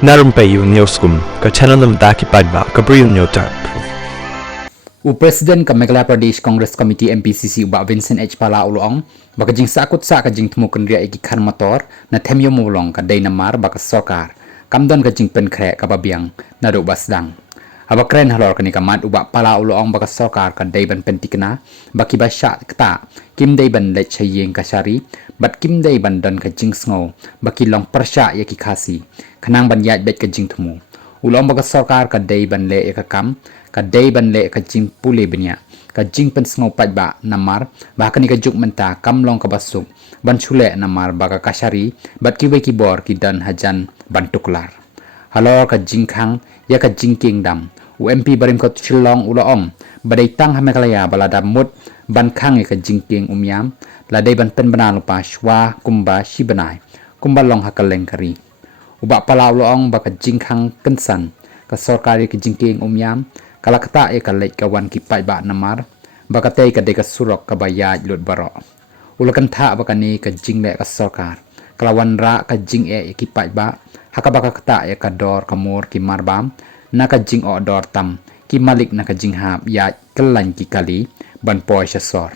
Narumpayu Newsroom, ka channel ng Daki Padba, Gabriel Newtarp. President ka Meghalaya Pradesh Congress Committee MPCC uba Vincent H. Pala Uloong baka jing sakut sa ka jing tumukan ria igi kan motor na temyo mulong ka day namar baka sokar kamdon ka jing penkre ka babiang na do basdang aba kren halor ka ni kamat uba Pala Uloong baka sokar ka day ban pentikna baki ba sya kta kim day ban let chayeng ka syari bat kim day ban don ka jing sngo baki long persya ya ki khasi kanang ban yat bet ka jing tumu Uloong baka sokar ka day ban le ka kam ka day ban le ka jing pule benya ka jing pen sngo pat ba namar ba ka ni ka juk menta kam long ka basuk ban chule namar ba ka kashari bat ki ki bor ki dan hajan ban tuklar halor ka jing khang ya ka jing kingdom UMP barim ko chilong Uloong badai tang ha Meghalaya balada mut ban khang ka jing king umyam la day ban pen bana lupa shwa kumba shibanai kumba long hakaleng kari uba Pala Uloong ba ka jing khang kensan ka sorkari ka jing king umyam kalakta e kalait kawan ki pai ba namar bakate ka de ka surok ka bayaj lut baro ulakan tha bakani ka jing le ka sarkar kalawan ra ka jing e ki pai ba hakabaka kata e ka dor kamur ki marbam na ka jing o dor tam ki malik na ka jing hab ya kelan ki kali ban poi sor